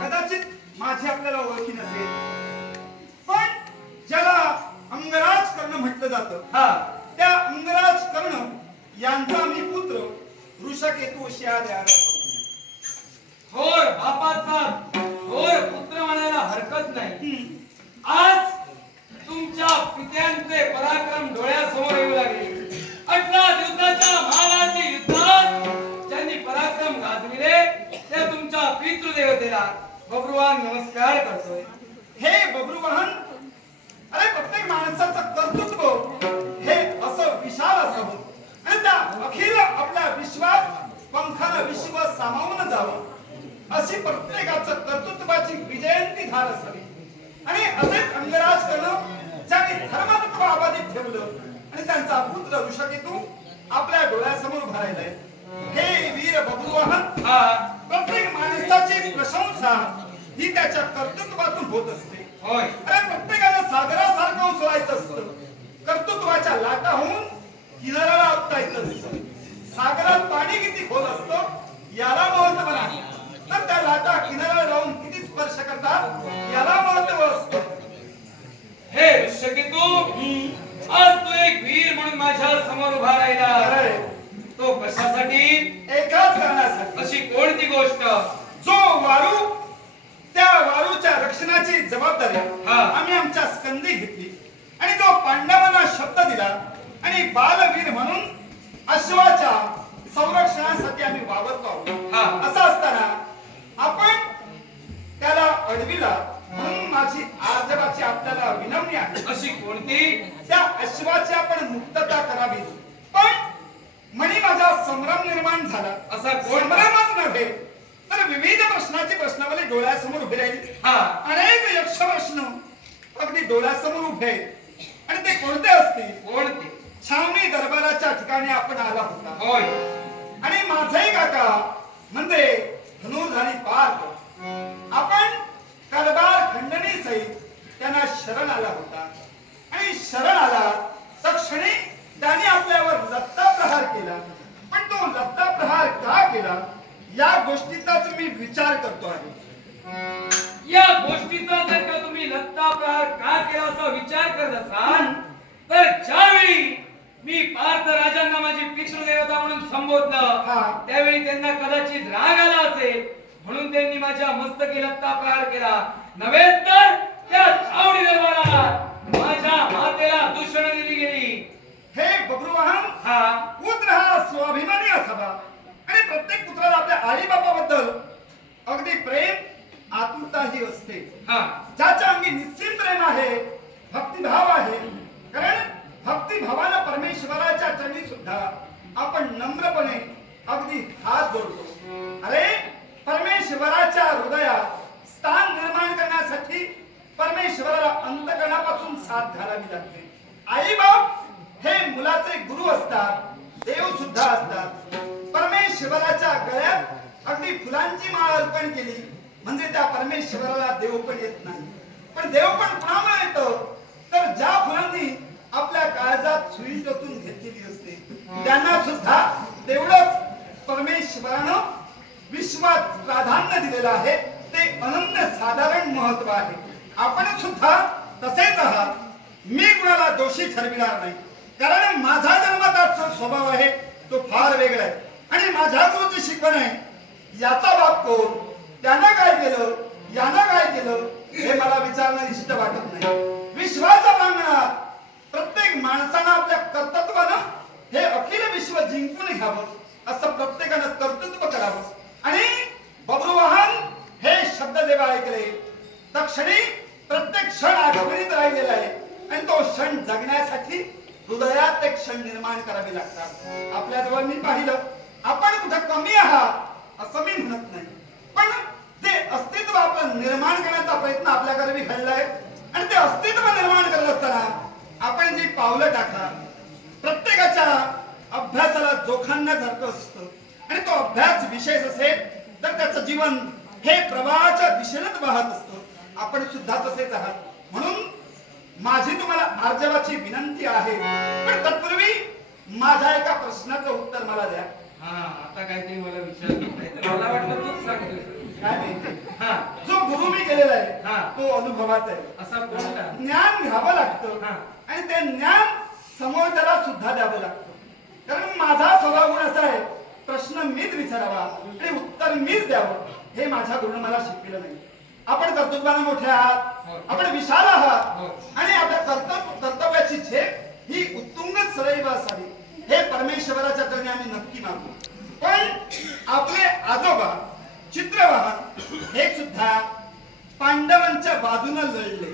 कदाचित माझी आपल्याला ओळखी नसेल, पण ज्याला अंगराज कर्ण म्हटलं जातं, त्या अंगराज कर्ण यांचा मी पुत्र ऋषकेतू शियाद्याला थोर बापाचा थोर पुत्र म्हणायला हरकत नाही. आज तुमच्या पित्यांचे पराक्रम डोळ्यासमोर येऊ लागले. 18 दिवसाच्या महाभारती युद्धात ज्यांनी पराक्रम गाजविले त्या तुमच्या पितृदेवतेला बब्रुवाहन नमस्कार करतोय. हे बब्रुवाहन, अरे प्रत्येक माणसाचं कर्तृत्व हे असं विशाल असावं आणि त्या अखिल आपल्या विश्वात पंखाला विश्व सामावून जावं अशी प्रत्येकाचं कर्तृत्वाची विजयंती धार असावी. आणि असेच अंगराज कर्ण ज्यांनी धर्मतत्व आबाधित ठेवलं आणि त्यांचा पुत्र ऋषकेतू आपल्या डोळ्यासमोर उभा राहिलाय. हे वीर बब्रुवाहन, प्रत्येक माणसाची प्रशंसा ही त्याच्या कर्तृत्वातून होत असते. अरे प्रत्येकाला सागरासारखं उसळायचं असतं. कर्तृत्वाच्या लाटा होऊन किनाऱ्याला आपटायचं असतं. सागरात पाणी किती खोल असतं याला महत्व नाही, तर त्या लाटा किनाऱ्याला राहून किती स्पर्श करतात याला महत्व असतं. हे ऋषकेतू, आज तू एक वीर म्हणून माझ्या समोर उभा राहिला. तो कशासाठी? एकाच कारणासाठी. अशी कोणती गोष्ट? जो वारू, त्या वारूच्या रक्षणाची जबाबदारी आम्ही आमच्या स्कंदी घेतली आणि जो पांडवांना शब्द दिला आणि बालवीर म्हणून अश्वाच्या संरक्षणासाठी आम्ही वावरतो आहोत. असं असताना आपण त्याला अडविला म्हणून माझी आजोबाची आपल्याला विनवणी आहे. अशी कोणती? त्या अश्वाची आपण मुक्तता करावी. पण म्हणी माझा संभ्रम निर्माण झाला. असा संभ्रमच नव्हे तर विविध प्रश्नाची प्रश्नावली डोळ्यासमोर उभी राहिली. अनेक यक्ष प्रश्न अगदी डोळ्यासमोर उभे आहेत आणि ते कोणते असतील? कोणते? छावणी दरबाराच्या ठिकाणी आपण आला होता. होय. आणि माझाही काका म्हणजे धनुर्धारी पार्थ, आपण कारभार खंडणी सहित त्यांना शरण आला होता. आणि शरण आला तक्षणी त्याने आपल्यावर लत्ता प्रहार केला. पण तो लत्ता प्रहार का केला या गोष्टीचाच मी विचार करतो आहे. या गोष्टीचा जर का तुम्ही लत्ता प्रहार का केला असा विचार करत असाल तर ज्यावेळी मी पार्थ राजांना माझी पितृदेवता म्हणून संबोधलं त्यावेळी त्यांना कदाचित राग आला असेल म्हणून त्यांनी माझ्या मस्तकी लत्ता प्रहार केला. नव्हे तर त्या छावणी दरबाराला माझ्या मातेला दूषण दिली गेली. हे बब्रुवाहन, पुत्र हा स्वाभिमानी असावा आणि प्रत्येक पुत्राला आपल्या आई बापाबद्दल अगदी प्रेम आतुरताही असते. ज्याच्या अंगी निश्चित प्रेम आहे, भक्तिभाव आहे. कारण भक्तिभावानं परमेश्वराच्या चरणी सुद्धा आपण नम्रपणे अगदी हात जोडतो. अरे परमेश्वराच्या हृदयात स्थान निर्माण करण्यासाठी परमेश्वराला अंतकरणापासून साथ घालावी लागते. आई बाप हे मुलाचे गुरु असतात, देव सुद्धा असतात. परमेश्वराच्या गळ्यात अगदी फुलांची माळ अर्पण केली म्हणजे त्या परमेश्वराला देव पण येत नाही. पण देव पण कुणामुळे येतो तर ज्या फुलांनी आपल्या काळजात सुई टोचून घेतलेली असते त्यांना सुद्धा तेवढंच परमेश्वरानं विश्वात प्राधान्य दिलेलं आहे. ते अनन्य साधारण महत्व आहे. आपण सुद्धा तसेच आहात. मी कुणाला दोषी ठरविणार नाही, कारण माझा जन्मताचा स्वभाव आहे तो फार वेगळा आहे. आणि माझ्या गुरुची शिकवण आहे, याचा बाप कोण, त्यानं काय केलं, यानं काय केलं हे मला विचारणं इष्ट वाटत नाही. विश्वाच्या प्रांगणात प्रत्येक माणसानं आपल्या कर्तृत्वानं हे अखिल विश्व जिंकून घ्यावं असं प्रत्येकानं कर्तृत्व करावं. आणि बब्रुवाहन हे शब्द जेव्हा ऐकले तक्षणी प्रत्येक क्षण आठवणीत राहिलेला आहे आणि तो क्षण जगण्यासाठी हृदयात एक क्षण निर्माण करावे लागतात. आपल्या जवळ मी पाहिलं, आपण कुठं कमी आहात असं मी म्हणत नाही, पण ते अस्तित्व आपलं निर्माण करण्याचा प्रयत्न आपल्याकडे बी घडलाय. आणि ते अस्तित्व निर्माण करत असताना आपण जी पावलं टाकला प्रत्येकाच्या अभ्यासाला जोखांण्यासारखं असतं. आणि तो अभ्यास विशेष असेल तर त्याचं जीवन हे प्रवाहाच्या दिशेनेच वाहत असतं. आपण सुद्धा तसेच आहात. म्हणून माझी तुम्हाला आर्जवाची विनंती आहे. पण तत्पूर्वी माझ्या एका प्रश्नाचं उत्तर मला द्या. हा आता काहीतरी मला विचारलं मला वाटलं तूच सांगतोय. काय माहिती, हा जो गुरु मी केलेला आहे हा. तो अनुभवाचा आहे. असा कोणता? ज्ञान घ्यावं लागतं हा. आणि ते ज्ञान समोरच्याला सुद्धा द्यावं लागतं. कारण माझा स्वभाव गुण असा आहे, प्रश्न मीच विचारावा आणि उत्तर मीच द्यावं. हे माझ्या गुरुनं मला शिकविलं नाही. आपण कर्तृत्वाने मोठे आहात, आपण विशाल आहात आणि आपल्या कर्तव्याची झेप ही उत्तुंग सदैव असावी हे परमेश्वराच्या चरणी आम्ही नक्की मागू. पण आपले आजोबा चित्रवाहन हे सुद्धा पांडवांच्या बाजूने लढले,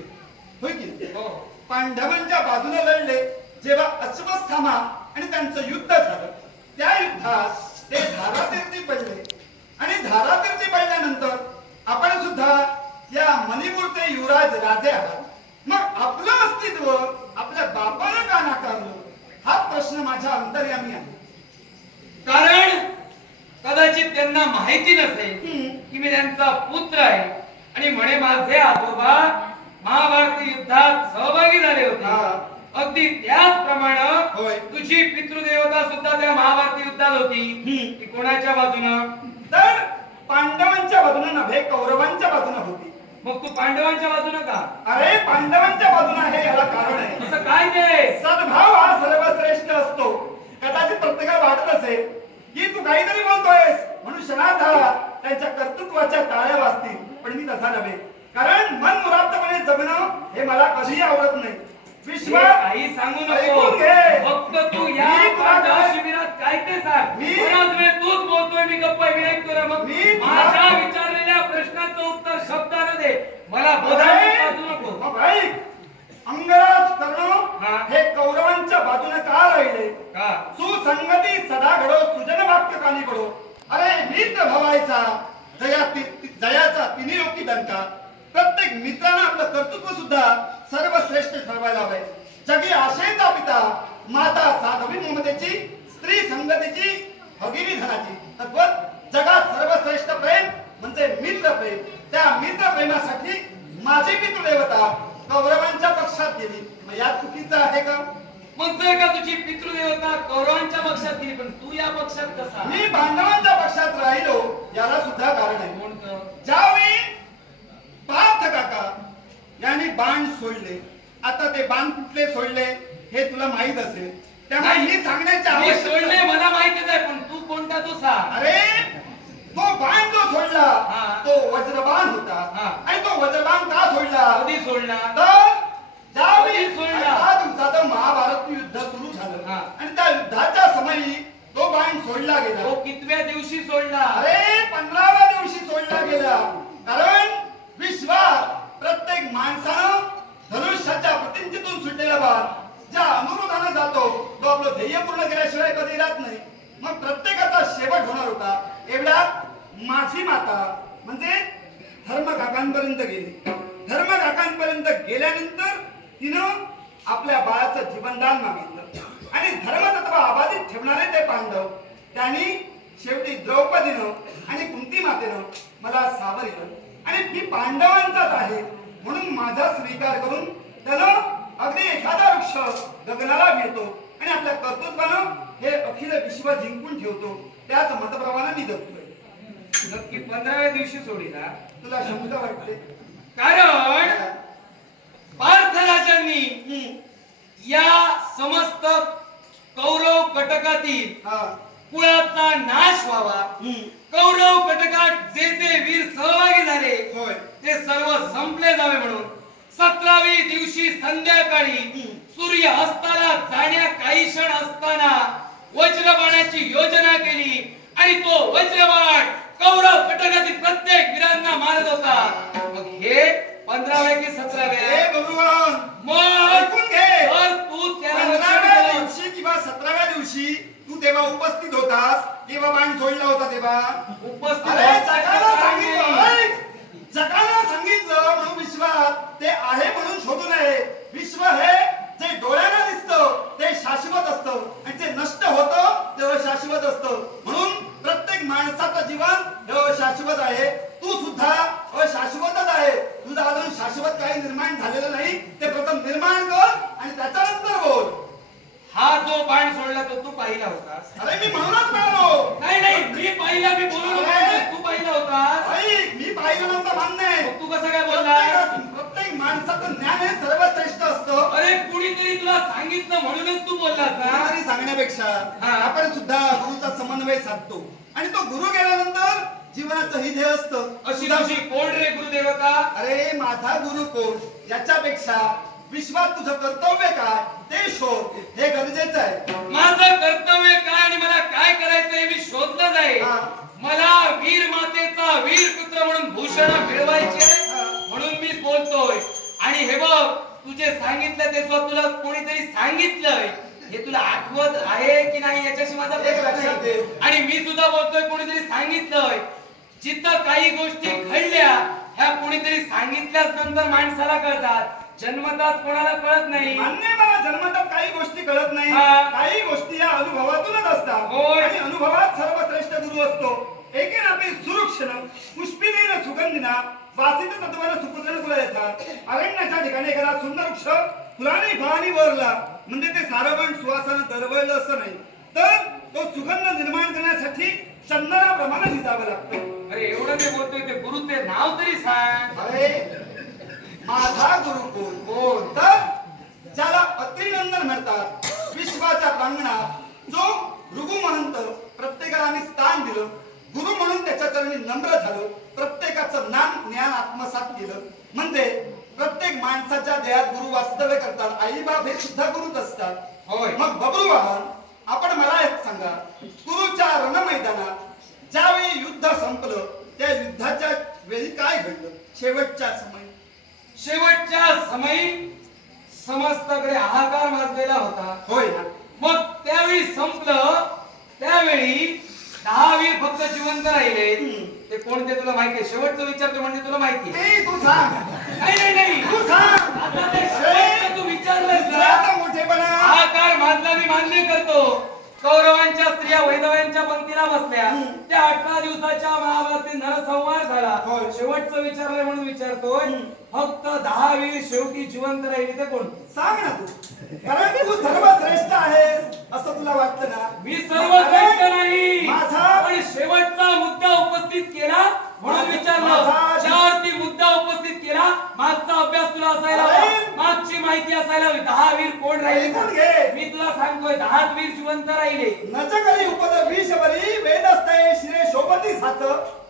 होय की नाही? पांडवांच्या बाजूने लढले. जेव्हा अश्वस्थामा आणि त्यांचं युद्ध झालं त्या युद्धात ते धारातीर्थी पडले आणि धारातीर्थी पडल्यानंतर आपण सुद्धा या मणिपूरचे युवराज राजे आहात. मग आपलं अस्तित्व आपल्या बापानं का नाकारलं हा प्रश्न माझ्या अंतर्यामी आहे. कारण कदाचित त्यांना माहिती नसेल की मी त्यांचा पुत्र आहे आणि म्हणे माझे आजोबा महाभारती युद्धात सहभागी झाले होते. अगदी त्याचप्रमाणे तुझी पितृदेवता सुद्धा त्या महाभारती युद्धात होती. ती कोणाच्या बाजूनं? तर पांडवांच्या बाजूने नव्हे, कौरवांच्या बाजूने होती. मग तू पांडवांच्या बाजूने का? अरे पांडवांच्या बाजूने आहे याला कारण आहे. असं काय ते? सद्भाव हा सर्वश्रेष्ठ असतो. कदाचित प्रत्येकाला वाटत असेल की तू काहीतरी बोलतोयस म्हणून क्षणात झाला त्यांच्या कर्तृत्वाच्या टाळ्या वाजतील, पण मी तसा नव्हे. कारण मन मुरादपणे जगणं हे मला कधीही आवडत नाही. काही सांगू नको, फक्त तू या शिबिरात काय ते सांग. तूच बोलतोय, मी गप्पा ऐकतो रे. मग माझ्या विचारलेल्या प्रश्नाचं उत्तर शब्दानं दे, मला बोलायला नको. अंगराज कर्ण हे कौरवांच्या बाजूने का राहिले? सुसंगती सदा घडो, सुजन वाक्य कानी पडो. अरे मित्र भवायचा जयाचा तिन्ही लोकी डंका. प्रत्येक मित्रानं आपलं कर्तृत्व सुद्धा सर्वश्रेष्ठ ठरवायला हवे. जगी आशेचा पिता, माता साधवी ममतेची, स्त्री संगतीची, भगिनी धनाची. तद्वत जगात सर्वश्रेष्ठ प्रेम म्हणजे मित्र प्रेम. त्या मित्र प्रेमासाठी माझी पितृदेवता कौरवांच्या पक्षात गेली. मग यात चुकीचं आहे का? मग जर का तुझी पितृदेवता कौरवांच्या पक्षात गेली पण तू या पक्षात कसा? मी पांडवांच्या पक्षात राहिलो याला सुद्धा कारण आहे. कोणतं? ज्यावेळी पार्थ काका यांनी बाण सोडले, आता ते बाण कुठले सोडले हे तुला माहित असेल, त्यामुळे मी सांगण्याची आवश्यकता सोडले मला माहितच आहे, पण तू कोणता तो सांग. अरे तो बाण जो सोडला तो वज्रबाण होता. आणि तो वज्रबाण का सोडला? कधी सोडला? तर ज्यावेळी सोडला 8 दिवसाचं महाभारत युद्ध सुरू झालं आणि त्या युद्धाच्या समयी तो बाण सोडला गेला. तो कितव्या दिवशी सोडला? अरे 15व्या दिवशी सोडला गेला. कारण विश्वात प्रत्येक माणसानं धनुष्याच्या प्रतिंचितून सुटलेला बाण ज्या अनुरोधानं जातो तो आपलं ध्येय पूर्ण केल्याशिवाय कधी राहत नाही. मग प्रत्येकाचा शेवट होणार होता. एवढ्यात माझी माता म्हणजे धर्मकाकांपर्यंत गेली. धर्मकाकांपर्यंत गेल्यानंतर तिनं आपल्या बाळाचं जीवनदान मागितलं आणि धर्मतत्व अबाधित ठेवणारे ते पांडव त्यांनी शेवटी द्रौपदीनं आणि कुंती मातेनं मला सावरलं आणि मी पांडवांचाच आहे म्हणून माझा स्वीकार करून त्यानं अगदी एखादा वृक्ष गगनाला भिडतो आणि आपल्या कर्तृत्वानं हे अखिल विश्व जिंकून ठेवतो. त्याच मतप्रमाणे मी जगतोय. नक्की 15व्या दिवशी सोडीला? तुला शंका वाटते? कारण पार्थराजांनी या समस्त कौरव कटकातील कुळाचा नाश व्हावा, कौरव कटकात जे जे वीर सहभागी झाले ते सर्व संपले जावे म्हणून 17वी दिवशी संध्याकाळी सूर्य अस्ताला जाण्या काही क्षण असताना वज्रबाणाची योजना केली आणि तो वज्रबाण कौरव कटकातील प्रत्येक वीरांना मारत होता. मग हे 15व्या की 17व्या? हे भगवान मग ऐकून घे. तर तू त्याला 15व्या दिवशी किंवा 17व्या दिवशी तू तेव्हा उपस्थित होतास किंवा बाण सोडला होता तेव्हा उपस्थित? अरे जगाला सांगितलं, जगाला सांगितलं म्हणून विश्वात ते आहे म्हणून शोधू नये. विश्व हे जे डोळ्याला दिसतं ते शाश्वत असतं आणि जे नष्ट होतं ते अशाश्वत असतं. म्हणून प्रत्येक माणसाचं जीवन हे शाश्वत आहे. तू सुद्धा अशाश्वतच आहे. तुझं अजून शाश्वत काही निर्माण झालेलं नाही. ते प्रथम निर्माण कर आणि त्याच्यानंतर बोल. हा जो बाण सोडला तो तू होतास? अरे मी म्हणूनच म्हणालो. नाही नाही, मी पाहिला, मी बोलू नको, तू पाहिला होतास. ऐक, मी पाहिलं नव्हतं मान्य आहे. मग तू कसं काय बोललास? प्रत्येक माणसाचं ज्ञान हे सर्वश्रेष्ठ असतं. अरे कुणीतरी तुला सांगितलं म्हणूनच तू बोललास ना. तरी सांगण्यापेक्षा आपण सुद्धा गुरुचा समन्वय साधतो आणि तो गुरु गेल्यानंतर जीवनाचं ही ध्येय असतं. अशी तुझी कोण रे गुरुदेवता? अरे माझा गुरु कोण याच्यापेक्षा विश्वात तुझं कर्तव्य काय ते शोध, हे गरजेचं आहे. माझं कर्तव्य काय आणि मला काय करायचं हे मी शोधलं जाईल. मला वीर मातेचा वीर पुत्र म्हणून भूषण मिळवायचे म्हणून मी बोलतोय. आणि हे बघ, तुझे सांगितलं ते तुला कोणीतरी सांगितलंय हे तुला आठवत आहे की नाही याच्याशी माझा प्रश्न आहे. आणि मी सुद्धा बोलतोय कोणीतरी सांगितलंय. जिथं काही गोष्टी घडल्या ह्या कोणीतरी सांगितल्याच नंतर माणसाला कळतात, जन्मताच कोणाला कळत नाही. मान्य, मला जन्मतात काही गोष्टी कळत नाही. काही गोष्टी या अनुभवातूनच असतात आणि अनुभवात सर्वश्रेष्ठ गुरु असतो. एकेन आपली सुरुक्षण पुष्पिनेन सुगंधिना वासित तत्वानं सुपुत्र कुलायचा. अरण्याच्या ठिकाणी एखादा सुंदर वृक्ष फुलाने फळांनी वरला म्हणजे ते सारवण सुवासानं दरवळलं असं नाही, तर तो सुगंध निर्माण करण्यासाठी चंदनाप्रमाणे भिजावं लागतं. अरे एवढं ते बोलतोय, ते गुरुचे नाव तरी सांग. अरे माझा गुरु कोण? तर ज्याला अतिनंदन म्हणतात. विश्वाच्या प्रांगणात जो भृगु महंत, प्रत्येकाला आम्ही स्थान दिलं. गुरु म्हणून त्याच्या चरणी नम्र झालो. प्रत्येकाचं ज्ञान आत्मसात केलं. म्हणजे प्रत्येक माणसाच्या देहात गुरु वास्तव्य करतात. आई बाप हे सुद्धा गुरुच असतात. होय. मग बब्रुवाहन, आपण मला एक सांगा, गुरुच्या रणमैदानात ज्यावेळी युद्ध संपलं त्या युद्धाच्या वेळी काय घडलं? शेवटच्या समयी समस्ताकडे हाहाकार माजलेला होता. होय ना. मग त्यावेळी संपलं, त्यावेळी 10 वीर फक्त जिवंत राहिले. ते कोणते तुला माहिती आहे? शेवटचं विचारतो म्हणजे तुला माहिती आहे. तू सांग. नाही तू सांग. आता ते शेवटचं तू विचारलंस ना. मोठेपणा हाहाकार माजला मी मान्य करतो. कौरवांच्या स्त्रिया वैधव्यांच्या पंक्तीला बसल्या. त्या 18 दिवसाच्या महाभारती नरसंहार झाला. शेवटचं विचारलंय म्हणून विचारतोय. फक्त 10 वीर शेवटी जिवंत राहिले ते कोण? सांग ना तू. कारण तू सर्वश्रेष्ठ आहेस असं तुला वाटतं ना. मी सर्वश्रेष्ठ नाही, माझा पण शेवटचा मुद्दा उपस्थित केला म्हणून विचारलं. ज्यावरती मुद्दा उपस्थित केला मागचा अभ्यास तुला असायला हवा, मागची माहिती असायला हवी. 10 वीर कोण राहिले? मी तुला सांगतोय 10 वीर जिवंत राहिले. नचकरी उपद विषवरी वेदस्तये श्री शोभती साथ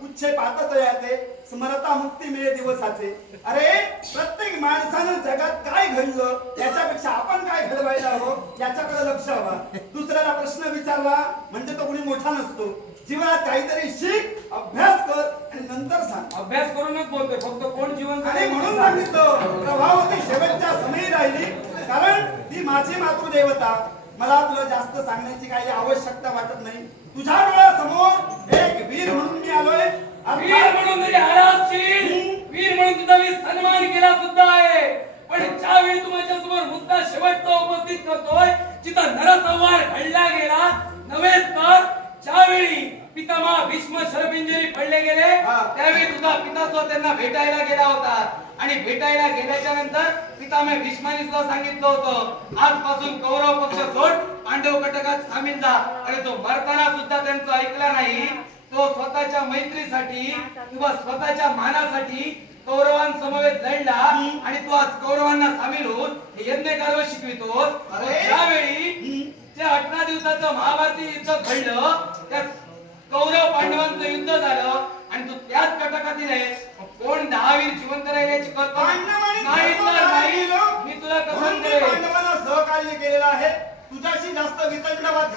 उच्छे पातत याचे स्मरता मुक्ती मिळे दिवसाचे. अरे प्रत्येक माणसानं जगात काय घडलं याच्यापेक्षा आपण काय घडवायला हवं याच्याकडे लक्ष हवा. दुसऱ्याला प्रश्न विचारला म्हणजे तो कोणी मोठा नसतो. जीवनात काहीतरी शिक, अभ्यास कर आणि नंतर सांग. अभ्यास करूनच बोलतोय, फक्त कोण जिवंत आणि म्हणून सांगितलं प्रभावती शेवटच्या समयी राहिली, कारण ती माझी मातृदेवता. मला तुला जास्त सांगण्याची काही आवश्यकता वाटत नाही. तुझ्या डोळ्यासमोर एक वीर म्हणून मी आलोय. वीर म्हणून जरी आला असशील, वीर म्हणून तुझा मी सन्मान केला सुद्धा आहे. पण ज्यावेळी तू माझ्या समोर मुद्दा शेवटचा उपस्थित करतोय जिथं नरसंहार घडला गेला नव्हे, तर ज्यावेळी पितामह भीष्म शरपिंजरी पडले गेले त्यावेळी तुझा पिता त्यांना भेटायला गेला होता. आणि भेटायला गेल्याच्या नंतर पितामह भीष्माने सुद्धा सांगितलं होतं, आजपासून कौरव पक्ष सोड, पांडव कटकात सामील जा. आणि तो मरताना सुद्धा त्यांचं ऐकला नाही. तो स्वतःच्या मैत्रीसाठी किंवा स्वतःच्या मानासाठी कौरवांसमवेत लढला. आणि तू आज कौरवांना सामील होऊन यज्ञ कार्य शिकवितोस. त्यावेळी जे 18 दिवसाचं महाभारती युद्ध घडलं त्यात कौरव पांडवांचं युद्ध झालं आणि तू त्याच कटकातील आहे. कोण 10 वीर जिवंत राहिल्याची कल्पना नाही तर नाही. मी तुला कसं पांडवांना सहकार्य केलेलं आहे. तुझ्याशी जास्त वितंडवाद